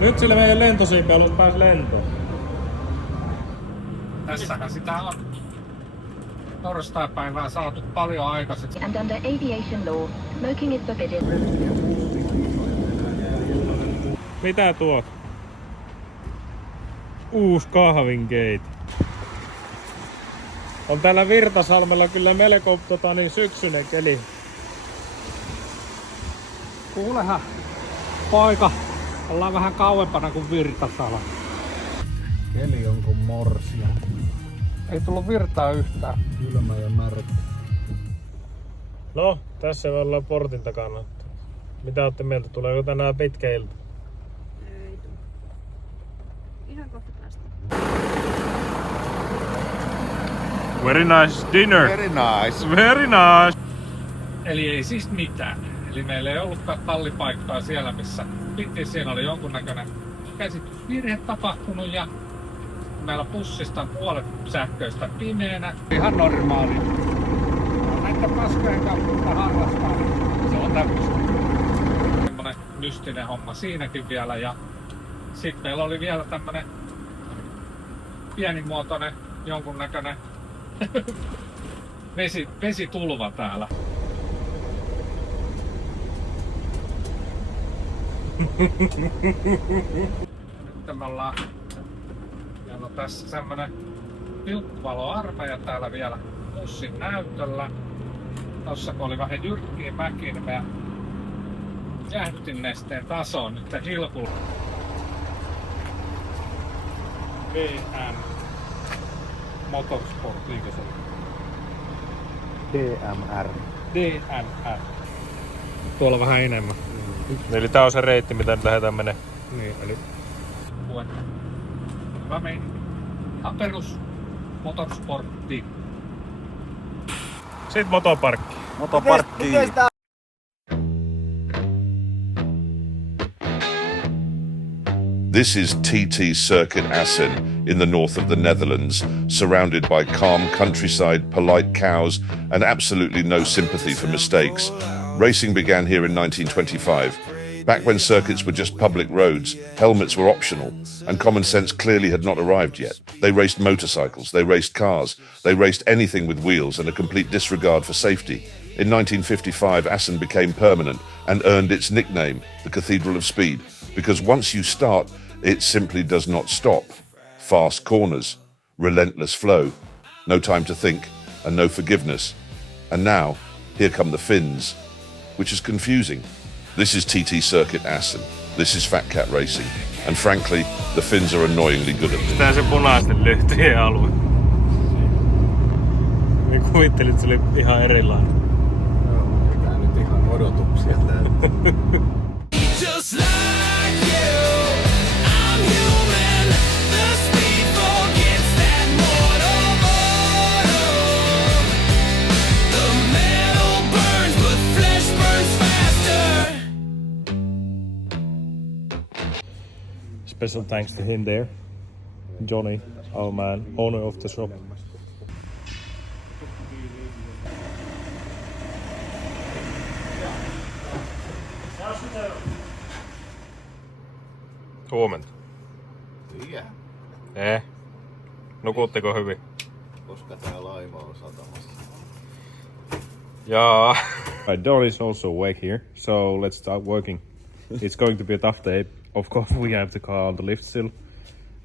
Nyt sillä meidän lentosiikailus pääsi lentoon. Tässähän sitä on torstaipäivää saatu paljon aikaiseksi. And under aviation law, smoking is forbidden. Mitä tuo? Uusi kahvinkeiti. On täällä Virtasalmella kyllä melko syksyinen keli. Kuulehan, poika, ollaan vähän kauempana kuin Virtasala. Keli on kuin morsia. Ei tullut virtaa yhtään. Kylmä ja märkä. No, tässä me ollaan portin takana. Mitä olette mieltä? Tuleeko tänään pitkä ilta? Ei tule. Ihan kohta päästä. Very nice dinner. Very nice. Very nice. Eli ei siis mitään. Eli meillä ei ollutkaan tallipaikkaa siellä, missä piti. Siinä oli jonkunnäköinen käsitysvirhe tapahtunut ja meillä bussista on puolet sähköistä pimeänä. Ihan normaali. Näitä paskojen kautta harrastaa, niin se on tämmöistä. Semmonen mystinen homma siinäkin vielä. Ja sitten meillä oli vielä tämmönen pienimuotoinen jonkunnäköinen vesitulva täällä. Nyt me ollaan, meillä on tässä semmonen pilkkuvaloarmeija täällä vielä bussin näytöllä. Tossa kun oli vähän jyrkkiä mäkiä, niin meidän jäähdytinnesteen taso on nyt hilkulla. VM Motorsport, liikö se? DMR. DMR. Tuolla vähän enemmän. Eli tää on se reitti, mitä nyt lähdetään menee. Niin, eli hyvä meininki. Ihan perus motorsportti. Sitten motoparkki. Motoparkki. This is TT Circuit Assen in the north of the Netherlands, surrounded by calm countryside, polite cows, and absolutely no sympathy for mistakes. Racing began here in 1925. Back when circuits were just public roads, helmets were optional, and common sense clearly had not arrived yet. They raced motorcycles, they raced cars, they raced anything with wheels and a complete disregard for safety. In 1955, Assen became permanent and earned its nickname, the Cathedral of Speed, because once you start, it simply does not stop. Fast corners, relentless flow, no time to think, and no forgiveness. And now, here come the Finns, which is confusing. This is TT Circuit Assen. This is Fat Cat Racing. And frankly, the Finns are annoyingly good at this. Tää se punaisten lyhtyjen alue. Mä kuvittelin, että se oli ihan erilainen. Joo, mitä nyt ihan odotuksia täytyy. Special thanks to him there. Johnny, our man, owner of the shop. Huomenta. Mikä? Nukutteko hyvin? Koska tää laiva on satamassa. Yeah. Right, Don is also awake here, so let's start working. It's going to be a tough day. Of course, we have the car on the lift still,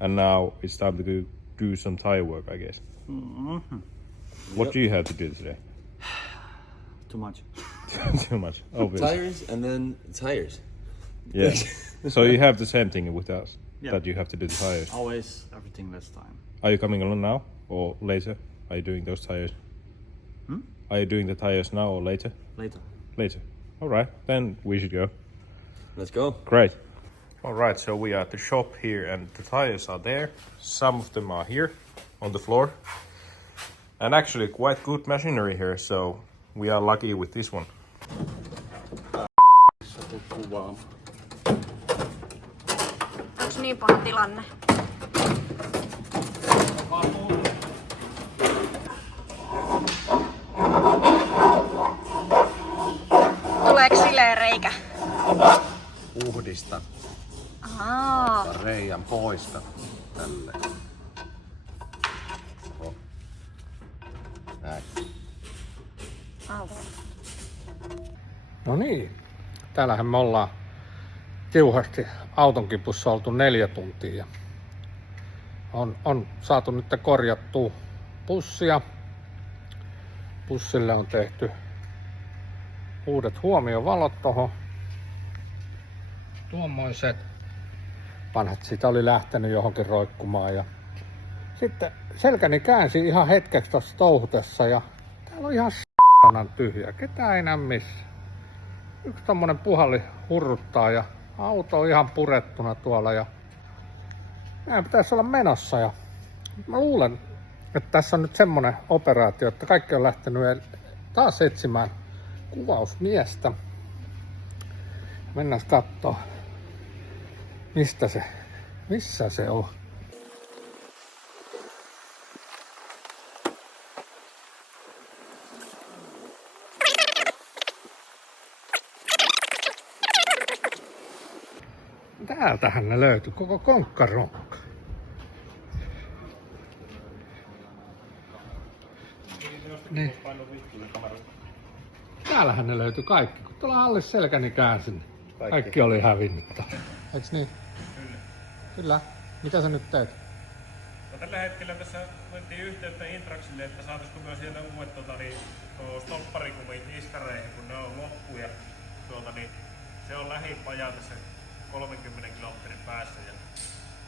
and now it's time to do some tire work, I guess. Mm-hmm. What do you have to do today? Too much. Too much, obviously. Tires and then tires. Yeah. So you have the same thing with us, Yeah. that you have to do the tires. Always everything this time. Are you coming along now or later? Are you doing those tires? Are you doing the tires now or later? Later. Later. All right, then we should go. Let's go. Great. All right, so we are at the shop here and the tires are there. Some of them are here on the floor. And actually quite good machinery here, so we are lucky with this one. Onks niin paha tilanne? reikä? Puhdista. Aa. Reijän poista. Tälleen. Oho. Näin. No niin, täällähän me ollaan tiuhasti auton kipussa oltu 4 tuntia. Ja on saatu nyt korjattua pussia. Pussille on tehty uudet huomiovalot tohon. Tuommoiset. Vanhat siitä oli lähtenyt johonkin roikkumaan. Ja sitten selkäni käänsi ihan hetkeksi tuossa touhutessa ja täällä on ihan s***anan tyhjä. Ketään ei näe missään. Yksi tommonen puhalli hurruttaa ja auto on ihan purettuna tuolla ja näin pitäisi olla menossa. Ja mä luulen, että tässä on nyt semmonen operaatio, että kaikki on lähtenyt taas etsimään kuvausmiestä. Mennään kattoo, missä se on. Täältähän ne löytyi, koko konkkaronkka. Niin. Täällähän ne löytyi kaikki. Kun tuolla alle selkäni käänsin, kaikki oli hävinnyt. Eiks niin? Kyllä. Mitä sä nyt teet? No, tällä hetkellä tässä mentiin yhteyttä Intraxille, että saataisiko myös sieltä uudet stopparikumit iskareihin, kun ne on loppu. Ja, se on lähipaja tässä 30 kilometrin päässä. Ja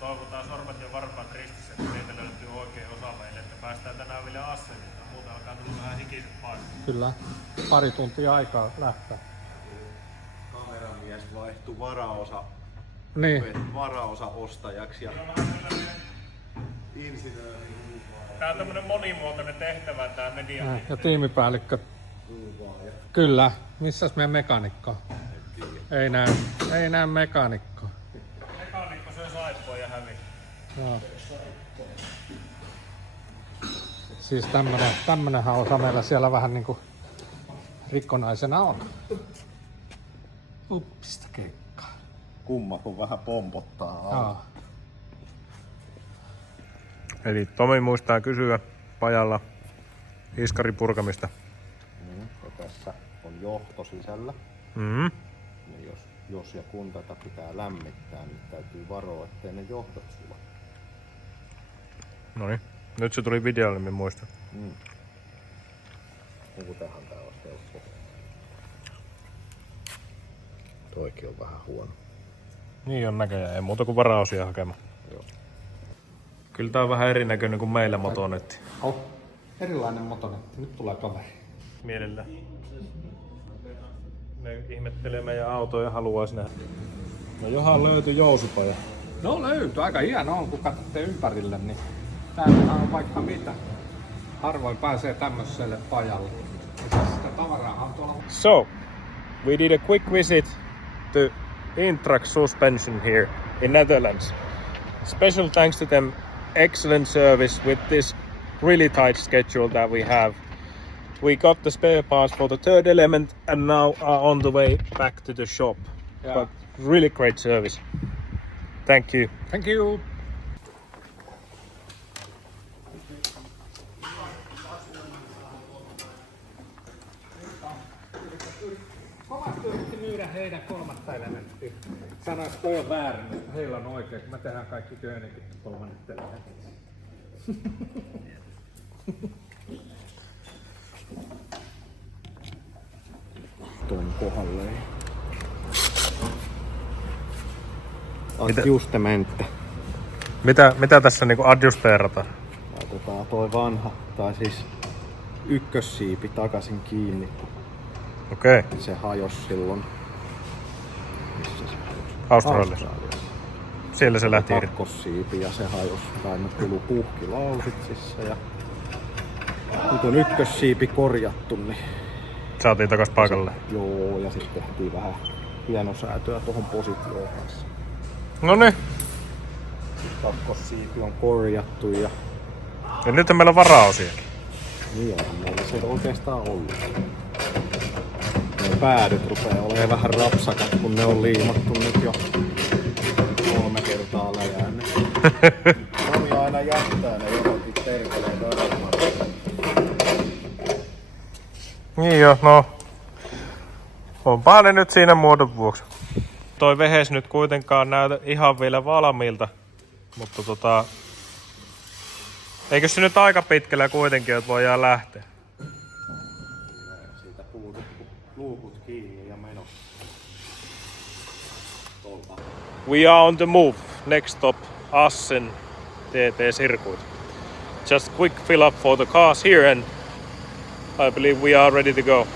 toivotaan sormet ja varpaat ristissä, että meitä löytyy oikein osa meille, että päästään tänään vielä Asselille. Muuten alkaa tulla vähän hikiset paikat. Kyllä. Pari tuntia aikaa lähteä. Kameramies vaihtui varaosa ostajaksi ja insinööri. Tää on tämmönen monimuotoinen tehtävä tää media. Ja tiimipäällikkö. Kyllä. Missäs meidän mekaanikko? Ei näy mekaanikko. Mekaanikko syö saippua ja hävii. Joo. Siis tämmönenhän osa meillä siellä vähän niinku rikkonaisena on. Uppista keikkaa. Kumma kun vähän pompottaa. Eli Tomi muistaa kysyä pajalla iskarin purkamista. Ja tässä on johto sisällä. Ja jos ja kun tätä pitää lämmittää, niin täytyy varoa, ettei ne johdot sula. Noniin. Nyt se tuli videolle, minä muistan. Muutenhan tää on helppo. Toikin on vähän huono. Niin on näköjään, ei muuta kuin varaosia hakemaan. Joo. Kyllä tää on vähän erinäköinen kuin meillä motonetti. Erilainen motonetti. Nyt tulee kaveri. Mielellä. Ne ihmettelee meidän autoa ja haluaisi nähdä. No johan löytyi jousipaja. No löytyy. Aika hieno on, kun katsotte ympärille, niin täällä on vaikka mitä. Harvoin pääsee tämmöiselle pajalle. Sitä tavaraa on tuolla. So, we did a quick visit to Intrax suspension here in Netherlands. Special thanks to them, excellent service with this really tight schedule that we have. We got the spare parts for the third element and now are on the way back to the shop. Yeah. But really great service. Thank you. Thank you. Kovasti yritti myydä heidän kolmatta elementtiä. Sanois, että toi on väärin, että heillä on oikein, kun me tehdään kaikki Kööningin kolmannet elementit. Tuon kohdalleen. Adjustementte. Mitä tässä niinku adjusteerataan? Laitetaan toi vanha, tai siis ykkössiipi takaisin kiinni. Okei. Se hajosi silloin. Missä se hajosi? Australiassa. Siellä se lähti irti. Kakkossiipi ja se hajosi. Tai nyt tuli puhkilausitsissa ja nyt on ykkössiipi korjattu, niin Saatiin takas paikalle. joo, ja sitten tehtiin vähän hienosäätöä tuohon positioon kanssa. Noniin. Kakkossiipi on korjattu ja Ja nyt meillä on varaosiakin. niin on meillä se oikeastaan ollut. Meillä päädyt rupeaa olemaan vähän rapsakat, kun ne on liimattu nyt jo 3 kertaa läjään. Tomi aina jättää ne johonkin perkeleen karmaan. Niin jo, no. Onpahan ne nyt siinä muodon vuoksi. Toi vehes nyt kuitenkaan näytä ihan vielä valmiilta. Mutta eikö se nyt aika pitkällä kuitenkin, että voidaan lähteä? Siitä puutut luukut kiinni ja meno. We are on the move. Next stop, Assen TT Circuit. Just quick fill up for the cars here and I believe we are ready to go.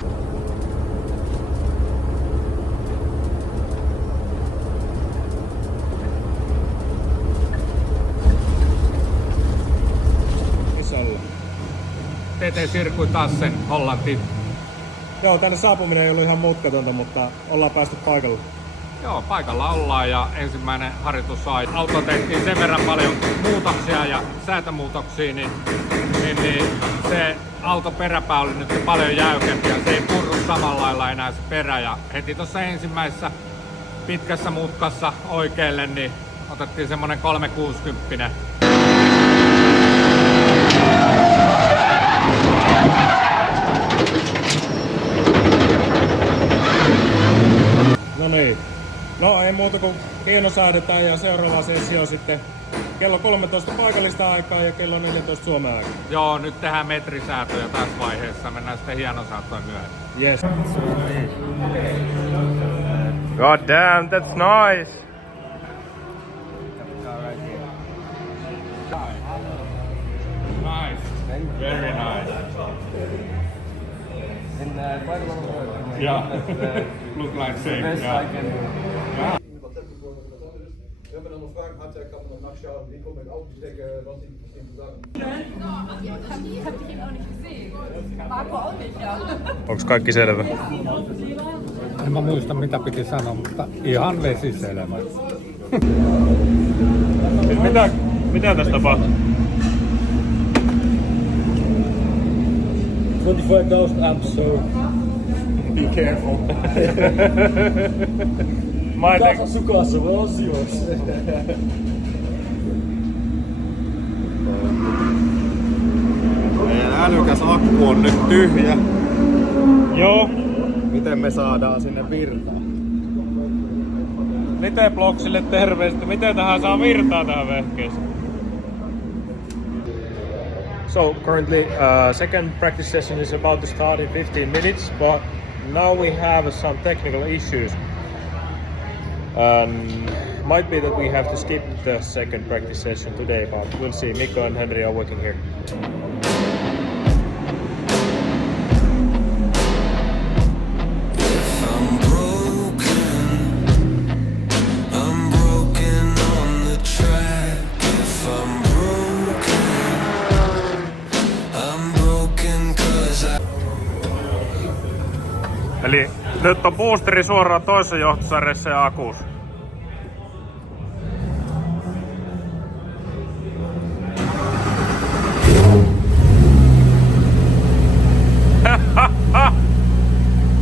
TT Circuit Assen, Hollanti. Joo, tänne saapuminen ei ollut ihan mutkatonta, mutta ollaan päästy paikalle. Joo, paikalla ollaan ja ensimmäinen harjoitus sai. Auto tehtiin sen verran paljon muutoksia ja säätömuutoksia, niin se auto peräpää oli nyt paljon jäykempi ja se ei purru samalla lailla enää se perä. Ja heti tuossa ensimmäisessä pitkässä mutkassa oikealle, niin otettiin semmonen 360. No niin. No ei muuta kuin hienosäädetään ja seuraava sessio sitten kello 13 paikallista aikaa ja kello 14 Suomen aikaa. Joo, nyt tehdään metrisäätöjä tässä vaiheessa. Mennään sitten hienosäätöön myöhemmin. Yes. God damn, that's nice. Nice. Very nice. Yeah. Look like same. Yeah. Wenn wir dann noch Fragen hat, kann man noch nachschauen, wie kommt mit Autostecke, was ich bestimmte Sachen. Ich hab dich eben auch nicht gesehen. Marco auch nicht, ja. Onks kaikki selvä? En mä muista mitä piti sanoa, mutta ihan vesiselvä. Siis mitä tässä tapahtuu? 25,000 amps, so be careful. Casa sukassa, what's yours? Meidän älykäs akku on nyt tyhjä. Joo. Miten me saadaan sinne virtaa? Litebloksille terveistä. Miten tähän saa virtaa tähän vehkeeseen? So currently second practice session is about to start in 15 minutes, but now we have some technical issues. Might be that we have to skip the second practice session today, but we'll see. Mikko and Henry are working here. Eli nyt on boosteri suoraan toisessa johtosarjassa ja akuus.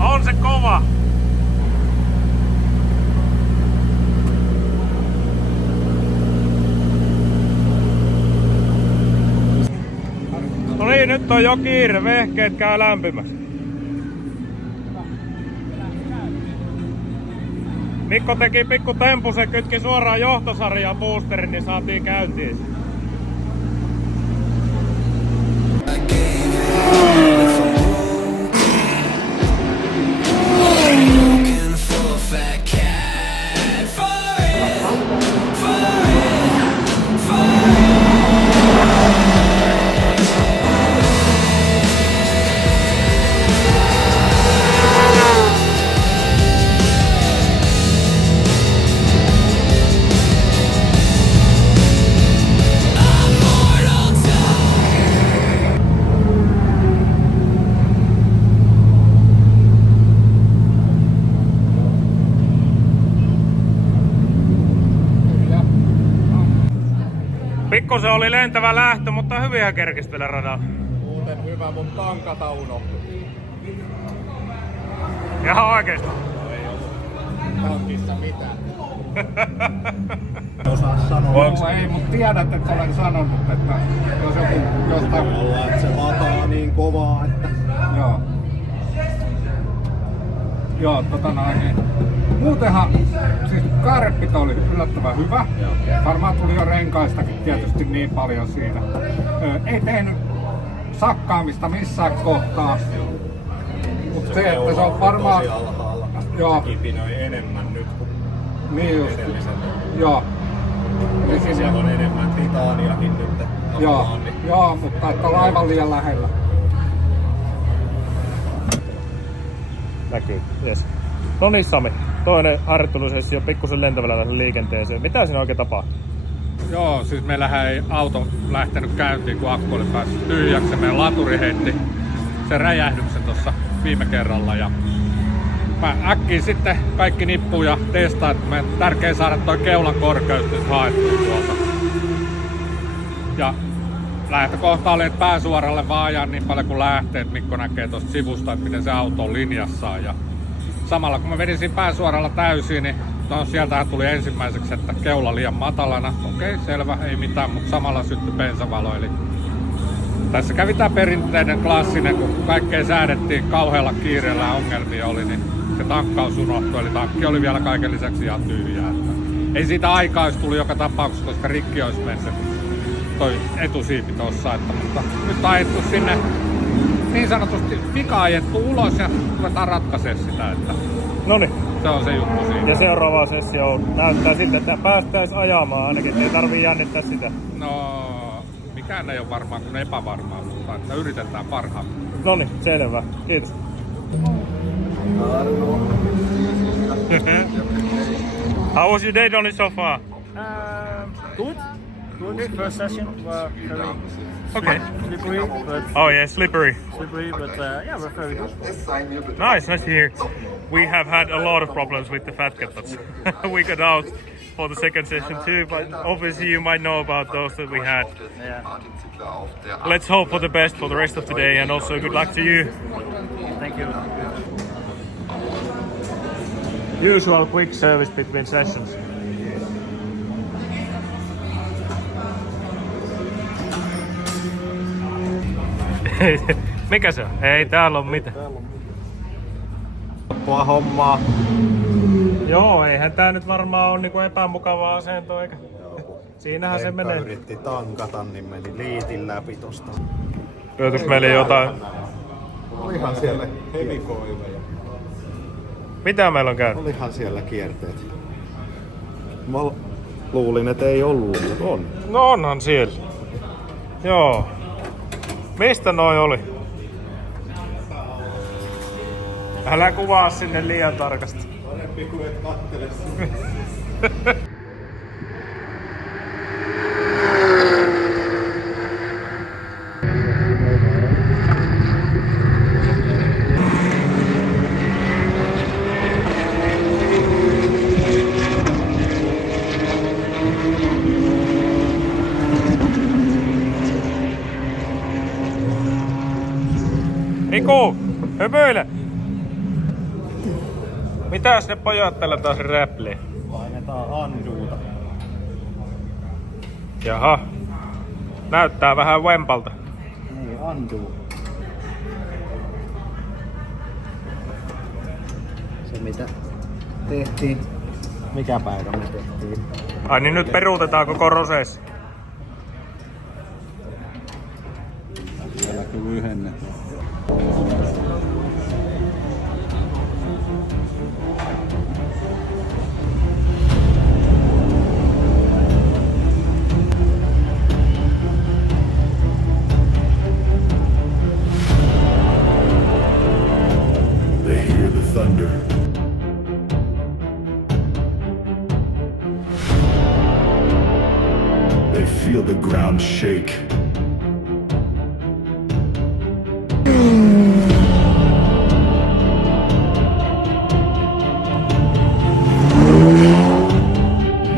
On se kova! No niin, nyt on jo kiire, vehkeet käy lämpimäksi. Mikko teki pikku tempusen, kytki suoraan johtosarjaan boosterin, niin saatiin käyntiin. Pikku se oli lentävä lähtö, mutta hyvinhän kerkisi vielä radalla. Muuten hyvä, mutta tankata unohtui. Ihan oikeesti. Tankissa mitään. Osaa sanoa. Ei, mutta tiedät, että olen sanonut, että jos joku jostain... Olla, että se lataa niin kovaa, että... Joo. Joo, niin. Muutenhan, siis kaarepito oli yllättävän hyvä. Varmaan tuli jo renkaistakin tietysti niin paljon siinä. Ei tehnyt sakkaamista missään kohtaa. Mutta se, että se on varmaan... Joo. Kipinoi enemmän nyt kuin niin just. edellisellä. Joo. Eli siellä on enemmän titaaniakin nyt. Joo, mutta että laivan liian lähellä. Näkyy, jes. No niin Sami, toinen harjoittelusessio pikkusen lentävällä liikenteeseen. Mitä siinä oikein tapahtuu? Joo, siis meillähän ei auto lähtenyt käyntiin, kun akku oli päässyt tyhjäksi. Meidän laturi heitti sen räjähdyksen tuossa viime kerralla. Ja mä äkkiä sitten kaikki nippuu ja testaan, että meidän tärkeä saada toi keulan korkeus nyt haettua tuolta. Ja lähtökohta oli, että pääsuoralle vaan ajaa niin paljon kuin lähtee, että Mikko näkee tuosta sivusta, että miten se auto on linjassaan. Ja samalla kun mä vedin siinä pääsuoralla täysin, niin no, sieltähän tuli ensimmäiseksi, että keula liian matalana. Okei, selvä, ei mitään, mutta samalla syttyi bensavalo. Eli tässä kävi tää perinteinen klassinen, kun kaikkea säädettiin kauhealla kiireellä ja ongelmia oli, niin se tankkaus unohtui. Eli tankki oli vielä kaiken lisäksi ihan tyhjää. Ei siitä aikaa olisi tullut joka tapauksessa, koska rikki olisi mennyt toi etusiipi tossa. Mutta nyt on ajettu sinne niin sanotusti pika-ajettu ulos ja ruvetaan ratkaisemaan sitä. Että Noniin. se on se juttu siinä. Ja seuraava sessio näyttää siltä, että päästäis ajamaan ainakin, ei tarvii jännittää sitä. No, mikään ei ole varmaan kuin epävarmaa, mutta että yritetään parhaamme. Noniin, selvä. Kiitos. How was your day, Donny, so far? Good. Good. First session were very slippery, but Oh yeah, slippery. yeah, we're very good. Nice to hear. We have had a lot of problems with the fat cats. We got out for the second session too, but obviously you might know about those that we had. Yeah. Let's hope for the best for the rest of the day, and also good luck to you. Thank you. Usual quick service between sessions. Mikä se on? Ei täällä on mitään. Loppua hommaa. Joo, eihän tää nyt varmaan ole niinku epämukava asento eikä. Siinähän se menee. Yritti tankata, niin meni liitin läpi tosta. Löytys meille jotain? Olihan siellä hevikoileja. Mitä meillä on käynyt? Olihan siellä kierteet. Mä luulin, että ei ollut, mutta on. No onhan siellä. Joo. Mistä noi oli? Älä kuvaa sinne liian tarkasti. Parempi kuin et kattele sinne. Niku, höpöile! Mitäs ne pojat tällä taas räplii? Painetaan anduuta. Jaha. Näyttää vähän vempalta. Niin, anduu. Se mitä tehtiin. Mikä päivä me tehtiin? Ai niin nyt peruutetaan koko prosessi. Siellä kyllä lyhennetään. They hear the thunder. They feel the ground shake.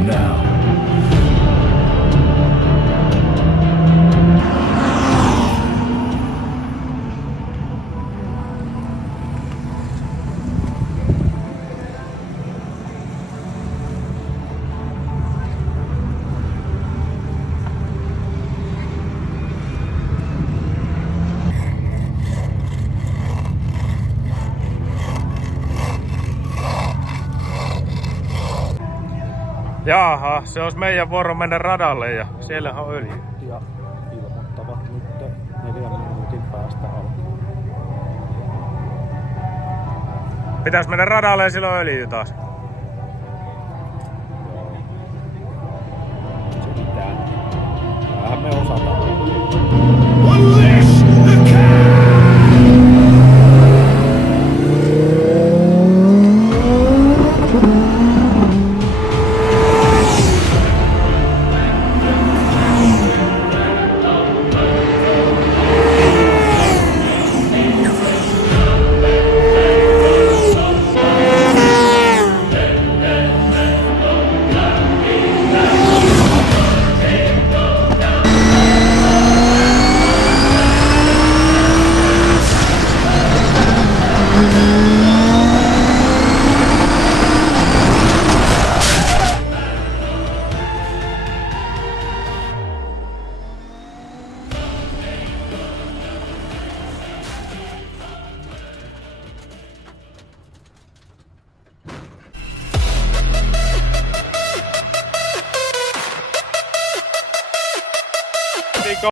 Now, Jaha, se olisi meidän vuoro mennä radalle ja siellä on öljy. Ja ilmoittavat nyt 4 minuutin päästä alkaa. Pitäis mennä radalle ja silloin öljy taas. Se pitää. Vähän me osataan.